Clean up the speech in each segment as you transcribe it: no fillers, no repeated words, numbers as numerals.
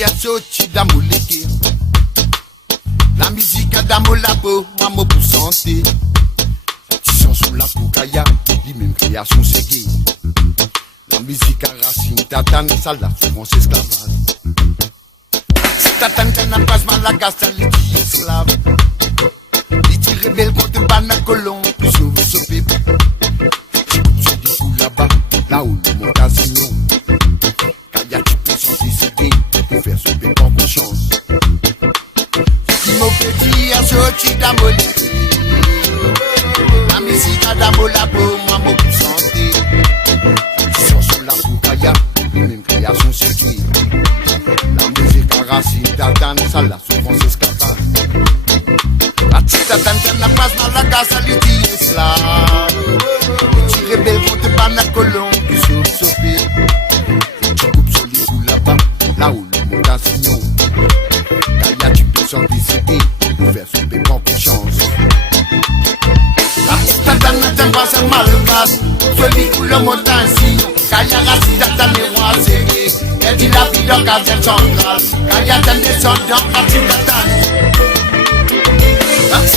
petit a sorti d'amoleke. La musique d'amolabo, maman pour santé. Tu sens sous la poukaya, les mêmes créations c'est gay. La musique à racine, tatane, ça la France esclavage. Si tatane n'a pas mal la gasse, elle est esclave. Il tire rebelle contre Banacolon, puis sauve ce bébé. Tu dis où là-bas, là où le monde a signon. Kaya, tu peux s'en décider pour faire ce bébé en conscience. Qui m'a petit à sortir d'amoleke. La musique à d'amolabo, maman pour santé. Tu sens sur la poukaya, les mêmes créations c'est qui. La musique à racine, tatane, ça la souffrance escapade. La petite tatane n'a pas mal la casse à l'outil esclave. Tu rebelle contre Banacolon, puis sauve. Tu coupes sur les coups là-bas, là où le monde a signon. Kaya, tu peux s'en décider pour faire ce bébé en conscience. La petite tatane n'a pas sa malgasse, celui qui le monde a signon. Kaya, racine, tatane est roi serré. Elle dit la vie d'un quartier central. Kaya, t'en descendant, racine, tatane.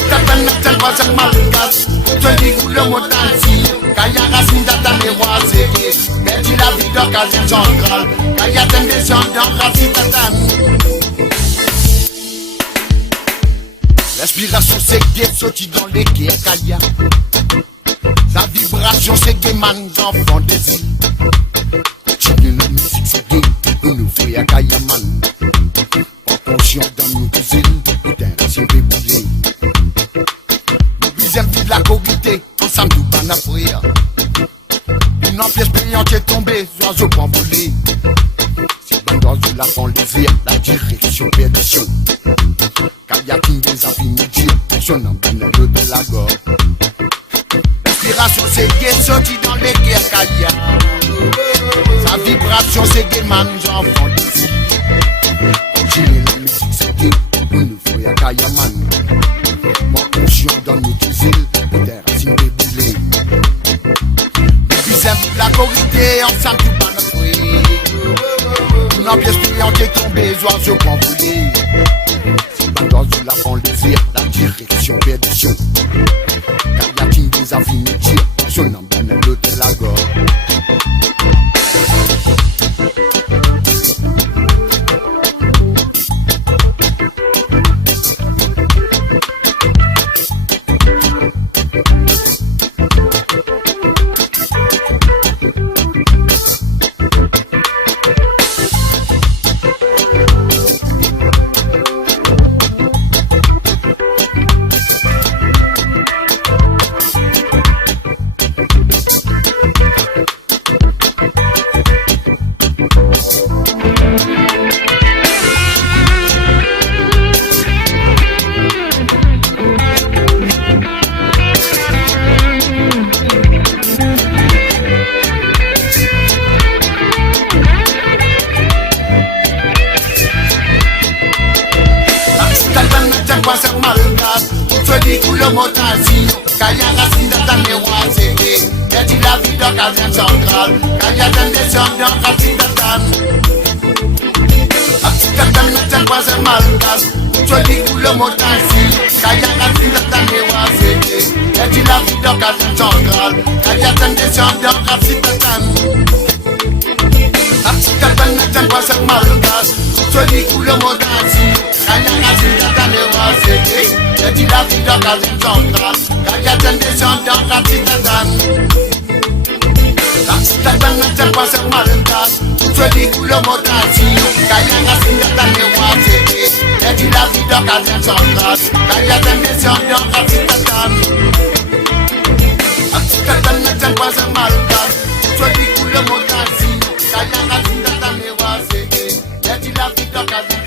Tatane n'a pas sa malgasse, celui qui le monde a signon. Kaya, racine, tatane est roi serré. Elle dit la vie d'un quartier central. Kaya, t'en descendant, racine, tatane. L'inspiration c'est gay, sorti dans les guerres, Kaya. Sa vibration c'est gay, man, enfant des îles. Continue la musique c'est gay, nous nous fait à Kaya, man. En conscience dans nos îles, putain, racine fait bouler. Nous bisons de la corité, ensemble nous ban à frire. Une pièce payante est tombée, oiseau pour voler. C'est ban d'oiseau là qu'on les vire, la direction perdition. Kaya qui des affinités, son emballage de la gorge. L'inspiration c'est gay, sorti dans les guerres, Kaya. Sa vibration c'est gay, man, enfant d'ici. Continue la musique c'est gay, pour nous faire à Kaya, man. Mon conscient dans nos îles, pour des racines débouler. Nous visons la corrité, ensemble tout ban notre fruit. Une pièce payante est tombée, oiseau pour voler. Dans la fond les vire, la direction perdition. Kaya qui des affinités, son emballage de la gorge. Celui qui le monde a signon. Kaya, racine, tatane est roi serré. Elle dit la vie d'un quartier central. Kaya, t'en descendant, racine, tatane. La petite tatane ne tient pas un malgasse. Celui qui le monde a signon. Kaya, racine, tatane est roi serré. Elle dit la vie d'un quartier central. Kaya, t'en descendant, racine, tatane. La petite tatane ne tient pas un malgasse. Celui qui le monde a signon. Kaya, racine, tatane est roi serré. Elle dit la vie d'un quartier central. Kaya, t'en descendant, racine, tatane. La petite tatane ne tient pas un malgasse. Celui qui le monde a signon. Kaya, racine, tatane est roi serré. Elle dit la vie d'un quartier central. Kaya, t'en descendant, racine, tatane. La petite tatane ne tient pas un malgasse. Celui qui le monde a signon. Kaya, racine, tatane est roi serré. Elle dit la vie d'un quartier central.